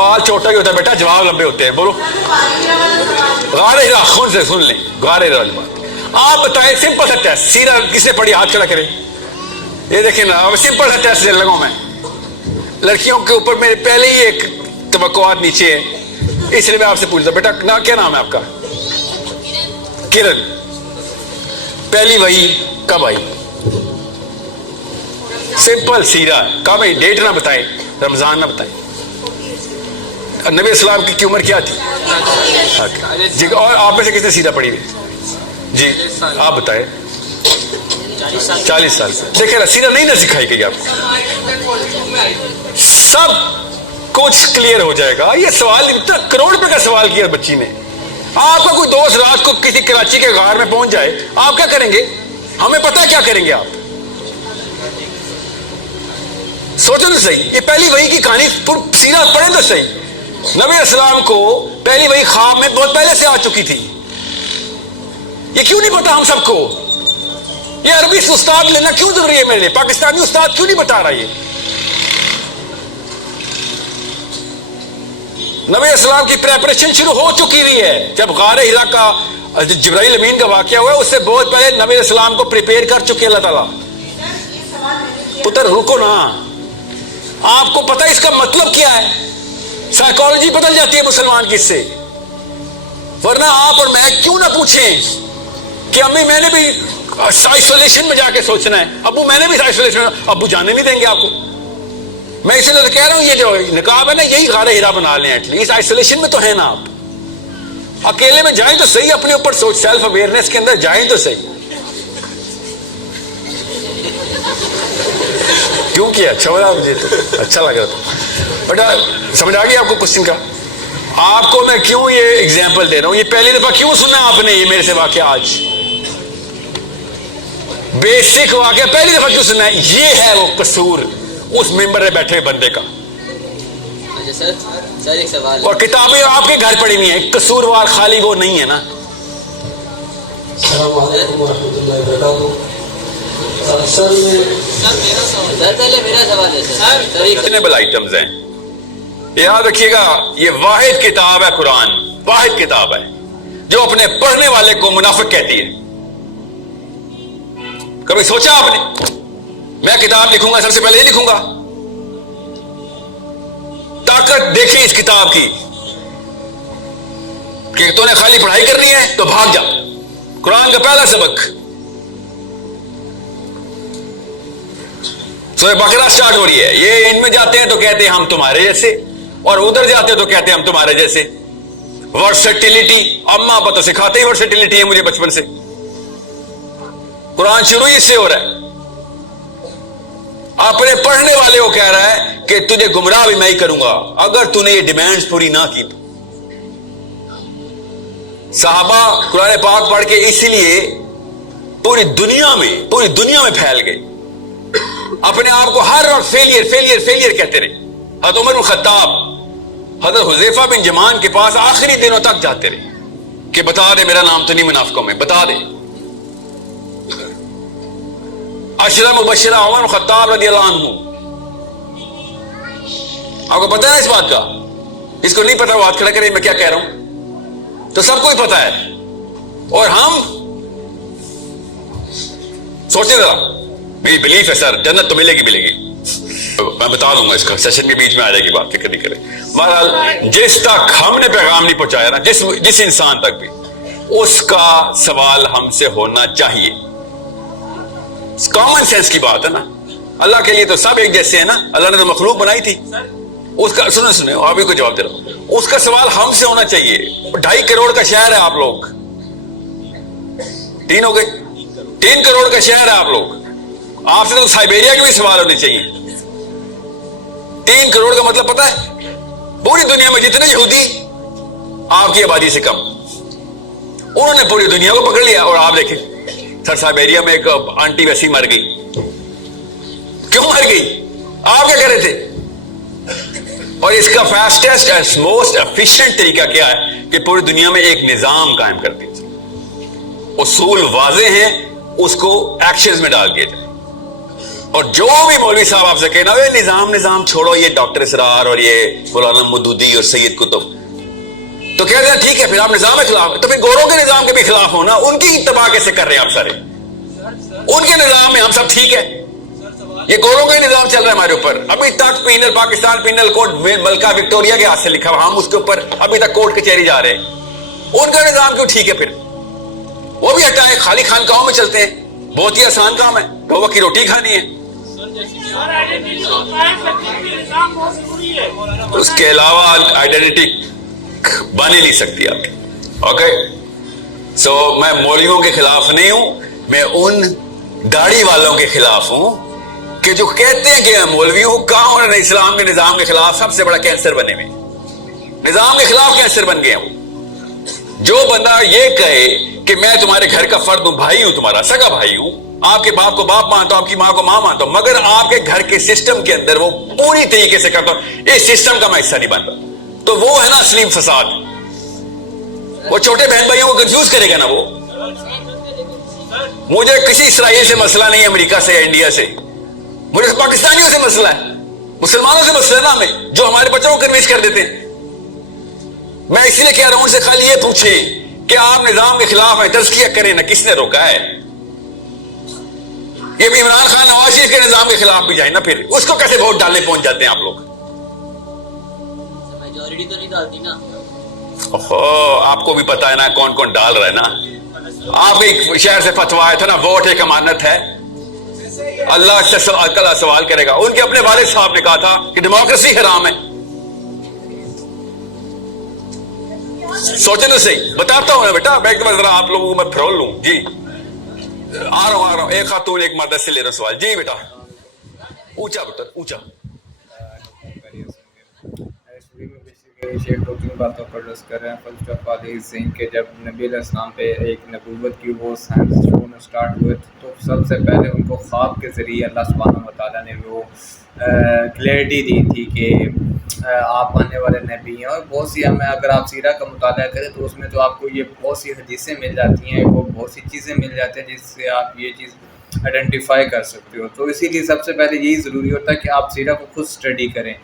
سوال چھوٹا ہی ہوتا ہے بیٹا، جواب لمبے ہوتے ہیں. بولو. غار ہرا خون سے سن لیں. غار ہرا والی بات آپ بتائیں. سمپل سا ٹیسٹ. سیرا کس نے پڑھی؟ ہاتھ کھڑا کرے. یہ دیکھیں نا، سمپل سا ٹیسٹ دینے لگا ہوں میں. لڑکیوں کے اوپر میرے پہلے ہی ایک توقعات نیچے ہے، اس لیے میں آپ سے پوچھتا بیٹا کیا نام ہے آپ کا؟ کرن. پہلی وحی کب آئی؟ سمپل سیرا. کب آئی؟ ڈیٹ نہ بتائیں، رمضان نہ بتائیں. نبی اسلام کی عمر کیا تھی؟ جی. اور آپ میں سے کس نے سیرا پڑھی ہوئی؟ جی آپ بتائیں. 40 سال. دیکھیں نا، سیرا نہیں نہ سکھائی گئی آپ کو. سب کچھ کلیئر ہو جائے گا. یہ سوال اتنا کروڑ روپے کا سوال کیا بچی نے. آپ کا کوئی دوست رات کو کسی کراچی کے غار میں پہنچ جائے، آپ کیا کریں گے؟ ہمیں پتہ ہے کیا کریں گے آپ. سوچو تو صحیح. یہ پہلی وحی کی کہانی سیرا پڑھیں تو صحیح. نبی اسلام کو پہلی وحی خواب میں بہت پہلے سے آ چکی تھی. یہ کیوں نہیں پتا ہم سب کو؟ یہ عربی سے استاد لینا کیوں ضروری ہے میرے لیے؟ پاکستانی استاد کیوں نہیں بتا رہا؟ یہ نبی اسلام کی پریپریشن شروع ہو چکی ہوئی ہے. جب غار ہرا کا جبرائیل امین کا واقعہ ہوا، اس سے بہت پہلے نبی اسلام کو پریپیئر کر چکے اللہ تعالیٰ. پتر رکو نا، آپ کو پتہ اس کا مطلب کیا ہے؟ سائیکالوجی بدل جاتی ہے مسلمان کی اس سے. ورنہ آپ اور میں کیوں نہ پوچھیں کہ امی میں نے بھی آئسولیشن میں جا کے سوچنا ہے، ابو میں نے بھی آئسولیشن میں. ابو جانے نہیں دیں گے آپ کو. میں اس لیے تو کہہ رہا ہوں یہ جو نقاب ہے نا، یہی غار ہرا بنا لیں. ایٹ لیسٹ آئسولیشن میں تو ہے نا. آپ اکیلے میں جائیں تو صحیح، اپنے اوپر سوچ، سیلف اویئرنیس کے اندر جائیں تو صحیح. کیوں کیا؟ اچھا ہو رہا مجھے تو اچھا لگ رہا تھا. بیٹا سمجھ آ گئی آپ کو کوشچن کا؟ آپ کو میں کیوں یہ ایگزامپل دے رہا ہوں؟ یہ پہلی دفعہ کیوں سنا آپ نے یہ میرے سے واقعہ؟ آج بیسک واقعہ پہلی دفعہ کیوں سنا ہے؟ یہ ہے وہ قصور اس ممبر میں بیٹھے بندے کا. ایک سوال. اور کتابیں آپ کے گھر پڑی ہوئی ہیں، قصوروار خالی وہ نہیں ہے نا. السلام علیکم ورحمۃ اللہ وبرکاتہ. میرا سوال ہے سر. ریزنیبل آئٹمز ہیں. یاد رکھیے گا، یہ واحد کتاب ہے قرآن، واحد کتاب ہے جو اپنے پڑھنے والے کو منافق کہتی ہے. کبھی سوچا آپ نے میں کتاب لکھوں گا سب سے پہلے یہ لکھوں گا؟ طاقت دیکھیں اس کتاب کی کہ تو نے خالی پڑھائی کرنی ہے تو بھاگ جا. قرآن کا پہلا سبق سورہ بقرہ سٹارٹ ہو رہی ہے. یہ ان میں جاتے ہیں تو کہتے ہیں ہم تمہارے جیسے، اور ادھر جاتے ہیں تو کہتے ہیں ہم تمہارے جیسے. ورسٹیلٹی، اما ابا تو سکھاتے ہی ورسٹیلٹی ہے مجھے بچپن سے. قرآن شروع ہی سے ہو رہا ہے. اپنے پڑھنے والے کو کہہ رہا ہے کہ تجھے گمراہ بھی میں ہی کروں گا اگر تو نے یہ ڈیمانڈز پوری نہ کی تو. صحابہ قرآن پاک پڑھ کے اسی لیے پوری دنیا میں پھیل گئے. اپنے آپ کو ہر وقت فیلئر فیلئر فیلئر کہتے رہے. حضرت عمر بن خطاب حضرت حذیفہ بن جمان کے پاس آخری دنوں تک جاتے رہے کہ بتا دے میرا نام تو نہیں منافقوں میں، بتا دے. عشرہ مبشرہ عمر بن خطاب رضی اللہ عنہ، آپ کو پتہ ہے اس بات کا؟ اس کو نہیں پتا وہ ہاتھ کھڑا کرے میں کیا کہہ رہا ہوں. تو سب کو ہی پتا ہے. اور ہم سوچے ذرا، میری بلیف ہے سر جنت تو ملے گی. میں بتا دوں گا، اس کا سیشن کے بیچ میں آ جائے گی بات، فکر نہیں کرے. بہرحال جس تک ہم نے پیغام نہیں پہنچایا نا، جس انسان تک بھی، اس کا سوال ہم سے ہونا چاہیے. کامن سینس کی بات ہے نا. اللہ کے لیے تو سب ایک جیسے ہیں نا. اللہ نے تو مخلوق بنائی تھی. اس کا سنیں آپ ہی کو جواب دے رہا ہوں. اس کا سوال ہم سے ہونا چاہیے. 2.5 کروڑ کا شہر ہے آپ لوگ، 3 ہو گئے، 3 کروڑ کا شہر ہے آپ لوگ. آپ سے تو سائبیریا کے بھی سوال ہونے چاہیے. 3 کروڑ کا مطلب پتہ ہے؟ پوری دنیا میں جتنے یہودی آپ کی آبادی سے کم، انہوں نے پوری دنیا کو پکڑ لیا. اور آپ دیکھیں سر سائبیریا میں ایک آنٹی ویسی مر گئی. کیوں مر گئی؟ آپ کیا کہہ رہے تھے؟ اور اس کا فاسٹسٹ اینڈ موسٹ ایفیشینٹ طریقہ کیا ہے کہ پوری دنیا میں ایک نظام قائم کر دیا جائے. اصول واضح ہیں، اس کو ایکشنز میں ڈال دیا جائے. اور جو بھی مولوی صاحب آپ سے کہنا یہ نظام چھوڑو، یہ ڈاکٹر اسرار اور یہ مولانا مودودی اور سید قطب، تو کہتے ہیں ٹھیک ہے پھر آپ نظام کے خلاف، تو پھر گوروں کے نظام کے بھی خلاف ہونا، ان کی اتباع کیسے کر رہے ہیں آپ سارے؟ ان کے نظام میں ہم سب ٹھیک ہے، یہ گوروں کا ہی نظام چل رہا ہے ہمارے اوپر. ابھی تک پینل پاکستان پینل کوڈ ملکہ وکٹوریا کے ہاتھ سے لکھا ہوا، ہم اس کے اوپر ابھی تک کورٹ کچہری جا رہے ہیں. ان کا نظام کیوں ٹھیک ہے؟ پھر وہ بھی ہٹائیں، خالی خانقاہوں میں چلتے ہیں، بہت ہی آسان کام ہے، 2 وقت کی روٹی کھانی ہے. اس کے علاوہ آئیڈینٹی بن ہی نہیں سکتی آپ. اوکے سو میں مولویوں کے خلاف نہیں ہوں، میں ان داڑھی والوں کے خلاف ہوں کہ جو کہتے ہیں کہ میں مولوی ہوں. کہاں انہوں نے اسلام کے نظام کے خلاف سب سے بڑا کینسر بنے ہوئے، نظام کے خلاف کینسر بن گئے ہیں. جو بندہ یہ کہے کہ میں تمہارے گھر کا فرد ہوں، بھائی ہوں، تمہارا سگا بھائی ہوں، آپ کے باپ کو باپ مانتا ہوں، آپ کی ماں کو ماں مانتا ہوں، مگر آپ کے گھر کے سسٹم کے اندر وہ پوری طریقے سے کرتا ہوں، اس سسٹم کا میں حصہ نہیں بنتا، تو وہ ہے نا اصلی فساد. وہ چھوٹے بہن بھائیوں کو کنفیوز کرے گا نا. وہ مجھے کسی اسرائیل سے مسئلہ نہیں ہے، امریکہ سے یا انڈیا سے، مجھے پاکستانیوں سے مسئلہ ہے، مسلمانوں سے مسئلہ ہے نا ہمیں، جو ہمارے بچوں کو کنوینس کر دیتے ہیں. میں اس لیے کہہ رہا ہوں ان سے خالی یہ پوچھیں کہ آپ نظام کے خلاف ہیں، تزکیہ کریں نا، کس نے روکا ہے؟ یہ بھی عمران خان نواز شریف کے نظام کے خلاف بھی جائیں نا، پھر اس کو کیسے ووٹ ڈالنے پہنچ جاتے ہیں آپ لوگ؟ میجورٹی تو نہیں ڈالتی نا. آپ کو بھی پتا ہے نا کون کون ڈال رہا ہے نا. آپ ایک شہر سے فتویٰ آیا تھا نا، ووٹ ایک امانت ہے، اللہ سے سوال کرے گا. ان کے اپنے والد صاحب نے کہا تھا کہ ڈیموکریسی حرام ہے. سوچیں تو صحیح. بتاتا ہوں نا بیٹا، میں ایک دفعہ ذرا آپ لوگوں کو میں پھرول لوں. جی آ رہا ہوں. ایک خاتون ایک مرد سے لے رہا سوال. جی بیٹا اونچا بیٹا اونچا. شیخ دو تین باتوں پر ڈس کر رہے ہیں. فرسٹ آف آل از سینگ کہ جب نبی علیہ السلام پہ ایک نبوت کی وہ سائنس شو میں اسٹارٹ ہوئے تو سب سے پہلے ان کو خواب کے ذریعے اللہ سبحانہ و تعالیٰ نے وہ کلیئرٹی دی تھی کہ آپ آنے والے نبی ہیں. اور بہت سی ہمیں اگر آپ سیرہ کا مطالعہ کریں تو اس میں تو آپ کو یہ بہت سی حدیثیں مل جاتی ہیں، وہ بہت سی چیزیں مل جاتی ہیں جس سے آپ یہ چیز آئیڈینٹیفائی کر سکتے ہو. تو اسی لیے سب سے پہلے یہی ضروری ہوتا ہے کہ آپ سیرہ کو خود اسٹڈی کریں.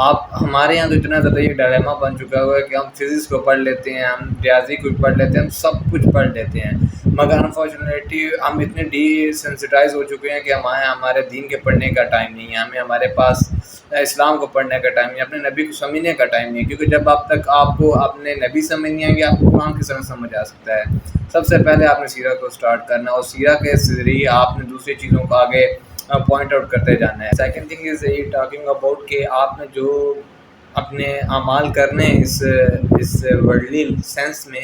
آپ ہمارے یہاں تو اتنا زیادہ یہ ڈائلیما بن چکا ہوا ہے کہ ہم فزکس کو پڑھ لیتے ہیں، ہم ریاضی کو پڑھ لیتے ہیں، ہم سب کچھ پڑھ لیتے ہیں، مگر انفارچونیٹلی ہم اتنے ڈی سینسٹائز ہو چکے ہیں کہ ہمارے دین کے پڑھنے کا ٹائم نہیں ہے، ہمارے پاس اسلام کو پڑھنے کا ٹائم نہیں ہے، اپنے نبی کو سمجھنے کا ٹائم نہیں ہے. کیونکہ جب آپ تک آپ کو اپنے نبی سمجھ نہیں آئیں گے، آپ کو قرآن کس طرح سمجھ آ سکتا ہے؟ سب سے پہلے آپ نے سیرہ کو اسٹارٹ کرنا، اور سیرہ کے ذریعے آپ نے دوسری چیزوں کو آگے پوائنٹ آؤٹ کرتے جانا ہے. Second thing is talking about کہ آپ نے جو اپنے اعمال کرنے اس ورلڈلی سینس میں،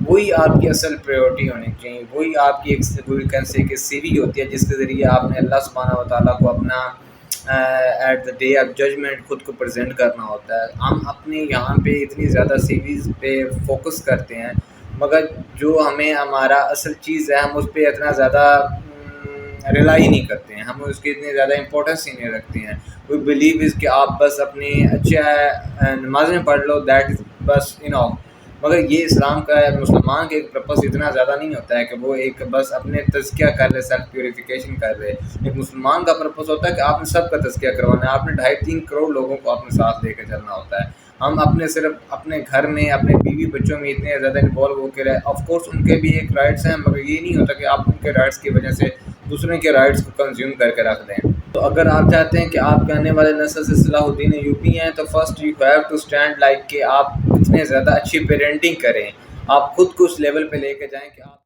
وہی آپ کی اصل پریورٹی ہونی چاہیے، وہی آپ کی ایک سی وی ہوتی ہے جس کے ذریعے آپ نے اللہ سبحانہ و تعالیٰ کو اپنا at the day of judgment خود کو پریزنٹ کرنا ہوتا ہے. ہم اپنے یہاں پہ اتنی زیادہ سی ویز پہ فوکس کرتے ہیں، مگر جو ہمیں ہمارا اصل چیز ہے ہم اس پہ اتنا زیادہ ریلائی نہیں کرتے ہیں، ہم اس کی اتنی زیادہ امپورٹنس ہی نہیں رکھتے ہیں. وی بلیو از کہ آپ بس اپنی اچھا نمازیں پڑھ لو، دیٹ از بس مگر یہ اسلام کا مسلمان کے ایک پرپس اتنا زیادہ نہیں ہوتا ہے کہ وہ ایک بس اپنے تزکیہ کر لے، سیلف پیوریفیکیشن کر لے. ایک مسلمان کا پرپس ہوتا ہے کہ آپ نے سب کا تزکیہ کروانا ہے، آپ نے 2.5-3 کروڑ لوگوں کو اپنے ساتھ لے کے چلنا ہوتا ہے. ہم اپنے صرف اپنے گھر میں اپنے بیوی بچوں میں اتنے زیادہ انوالو ہو کے رہے. آف کورس ان کے بھی ایک رائٹس ہیں، مگر یہ نہیں ہوتا کہ آپ ان کے رائٹس کی وجہ سے دوسرے کے رائٹس کو کنزیوم کر کے رکھ دیں. تو اگر آپ چاہتے ہیں کہ آپ کے آنے والے نسل سے صلاح الدین ایوبی ہیں تو first you have to stand like کہ آپ اتنے زیادہ اچھی پیرنٹنگ کریں، آپ خود کو اس لیول پہ لے کے جائیں کہ آپ